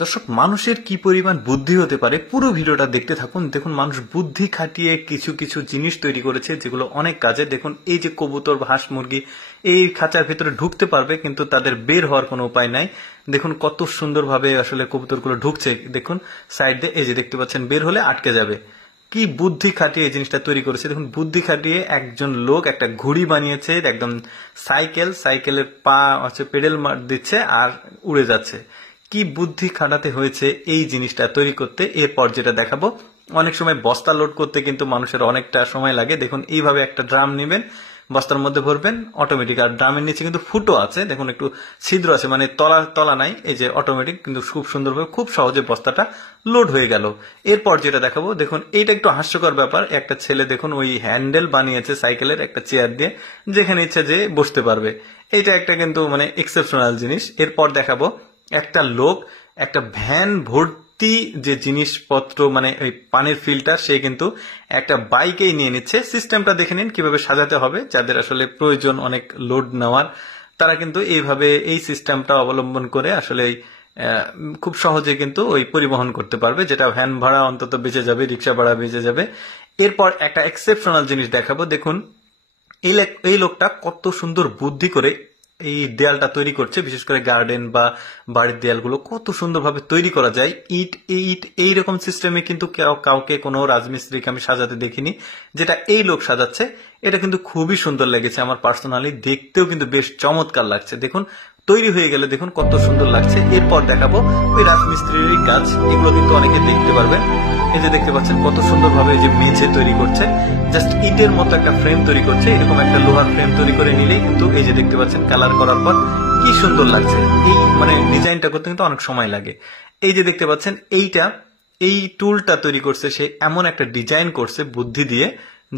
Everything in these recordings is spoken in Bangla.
দর্শক, মানুষের কি পরিমাণ বুদ্ধি হতে পারে পুরো ভিডিওটা দেখতে থাকুন। দেখুন, মানুষ বুদ্ধি খাটিয়ে কিছু কিছু জিনিস তৈরি করেছে যেগুলো অনেক কাজে। দেখুন, এই যে কবুতর বা হাঁস মুরগি এই খাঁচার ভিতরে ঢুকতে পারবে, কিন্তু তাদের বের হওয়ার কোনো উপায় নাই। দেখুন কত সুন্দরভাবে আসলে কবুতরগুলো ঢুকছে। দেখুন সাইড দিয়ে, এই যে দেখতে পাচ্ছেন, বের হলে আটকে যাবে। কি বুদ্ধি খাটিয়ে এই জিনিসটা তৈরি করেছে। দেখুন, বুদ্ধি খাটিয়ে একজন লোক একটা ঘুড়ি বানিয়েছে, একদম সাইকেলের পা হচ্ছে পেডেল দিচ্ছে আর উড়ে যাচ্ছে। কি বুদ্ধি খাটাতে হয়েছে এই জিনিসটা তৈরি করতে। এরপর যেটা দেখাবো, অনেক সময় বস্তা লোড করতে কিন্তু মানুষের অনেকটা সময় লাগে। দেখুন, এইভাবে একটা ড্রাম নেবেন, বস্তার মধ্যে ভরবেন অটোমেটিক। আর ড্রামের নিচে কিন্তু ফুটো আছে, দেখুন একটু ছিদ্র আছে, মানে তলা নাই, এই যে অটোমেটিক, কিন্তু খুব সুন্দরভাবে খুব সহজে বস্তাটা লোড হয়ে গেল। এরপর যেটা দেখাবো, দেখুন এইটা একটু হাস্যকর ব্যাপার। একটা ছেলে দেখুন ওই হ্যান্ডেল বানিয়েছে সাইকেলের একটা চেয়ার দিয়ে, যেখানে ইচ্ছা যে বসতে পারবে। এটা একটা কিন্তু মানে এক্সেপশনাল জিনিস। এরপর দেখাবো একটা লোক একটা ভ্যান ভর্তি যে জিনিসপত্র, মানে ওই পানির ফিল্টার, সে কিন্তু একটা বাইকেই নিয়ে নিচ্ছে। সিস্টেমটা দেখে নিন কিভাবে সাজাতে হবে। যাদের আসলে প্রয়োজন অনেক লোড নেওয়ার, তারা কিন্তু এইভাবে এই সিস্টেমটা অবলম্বন করে আসলে খুব সহজে কিন্তু ওই পরিবহন করতে পারবে, যেটা ভ্যান ভাড়া অন্তত বেঁচে যাবে, রিক্সা ভাড়া বেঁচে যাবে। এরপর একটা এক্সেপশনাল জিনিস দেখাবো। দেখুন এই লোকটা কত সুন্দর বুদ্ধি করে এই দেয়ালটা তৈরি করছে। বিশেষ করে গার্ডেন বা বাড়ির দেয়ালগুলো কত সুন্দরভাবে তৈরি করা যায়। ইট এইরকম সিস্টেমে কিন্তু কাউকে কোনো রাজমিস্ত্রিকে আমি সাজাতে দেখিনি, যেটা এই লোক সাজাচ্ছে। এটা কিন্তু খুবই সুন্দর লেগেছে আমার পার্সোনালি, দেখতেও কিন্তু বেশ চমৎকার লাগছে। দেখুন তৈরি হয়ে গেলে দেখুন কত সুন্দর লাগছে। এরপর দেখাবো ওই রাজমিস্ত্রির কাজ, এগুলো কিন্তু অনেকে দেখতে পারবেন। এই যে দেখতে পাচ্ছেন কত সুন্দরভাবে এই যে মেঝে তৈরি করছে, জাস্ট ইটের মতো একটা ফ্রেম তৈরি করছে। এরকম একটা লোহার ফ্রেম তৈরি করে নিলেই কিন্তু এই যে দেখতে পাচ্ছেন কালার করার পর কি সুন্দর লাগছে। এই মানে ডিজাইনটা করতে কিন্তু অনেক সময় লাগে। এই যে দেখতে পাচ্ছেন এই টুলটা তৈরি করছে সে, এমন একটা ডিজাইন করছে বুদ্ধি দিয়ে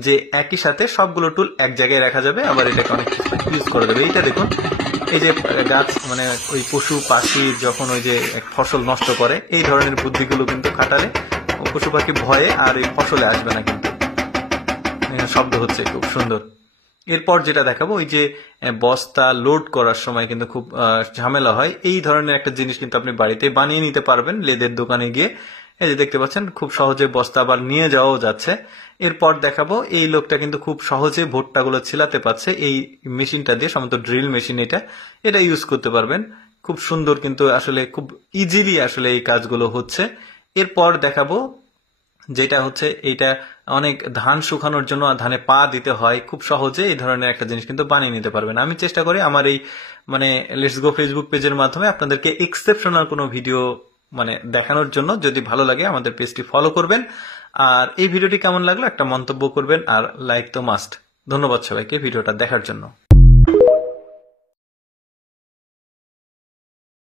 যে একই সাথে সবগুলো টুল এক জায়গায় রাখা যাবে, আবার এটাকে অনেক ইউজ করা যাবে। এইটা দেখুন, এই যে গাছ মানে ওই পশু পাখি যখন ওই যে ফসল নষ্ট করে, এই ধরনের বুদ্ধিগুলো কিন্তু খাটালে পশু পাখি ভয়ে আর এই ফসলে আসবে না। কিন্তু শব্দ হচ্ছে খুব সুন্দর। এরপর যেটা দেখাবো, ওই যে বস্তা লোড করার সময় কিন্তু খুব ঝামেলা হয়। এই ধরনের একটা জিনিস কিন্তু আপনি বাড়িতে বানিয়ে নিতে পারবেন লেদের দোকানে গিয়ে। এই যে দেখতে পাচ্ছেন খুব সহজে বস্তা আবার নিয়ে যাওয়াও যাচ্ছে। এরপর দেখাবো এই লোকটা কিন্তু খুব সহজে ভুট্টাগুলো ছিলাতে পারছে এই মেশিনটা দিয়ে, সম্ভবত ড্রিল মেশিন। এটা ইউজ করতে পারবেন। খুব সুন্দর, কিন্তু আসলে খুব ইজিলি আসলে এই কাজগুলো হচ্ছে। এরপর দেখাবো যেটা হচ্ছে, এইটা অনেক ধান শুকানোর জন্য ধানে পা দিতে হয়, খুব সহজে এই ধরনের একটা জিনিস কিন্তু বানিয়ে নিতে পারবেন। আমি চেষ্টা করি আমার এই মানে লেটস গো ফেসবুক পেজের মাধ্যমে আপনাদেরকে এক্সেপশনাল কোনো ভিডিও মানে দেখানোর জন্য। যদি ভালো লাগে আমাদের পেজটি ফলো করবেন, আর এই ভিডিওটি কেমন লাগলো একটা মন্তব্য করবেন, আর লাইক তো মাস্ট। ধন্যবাদ সবাইকে ভিডিওটা দেখার জন্য।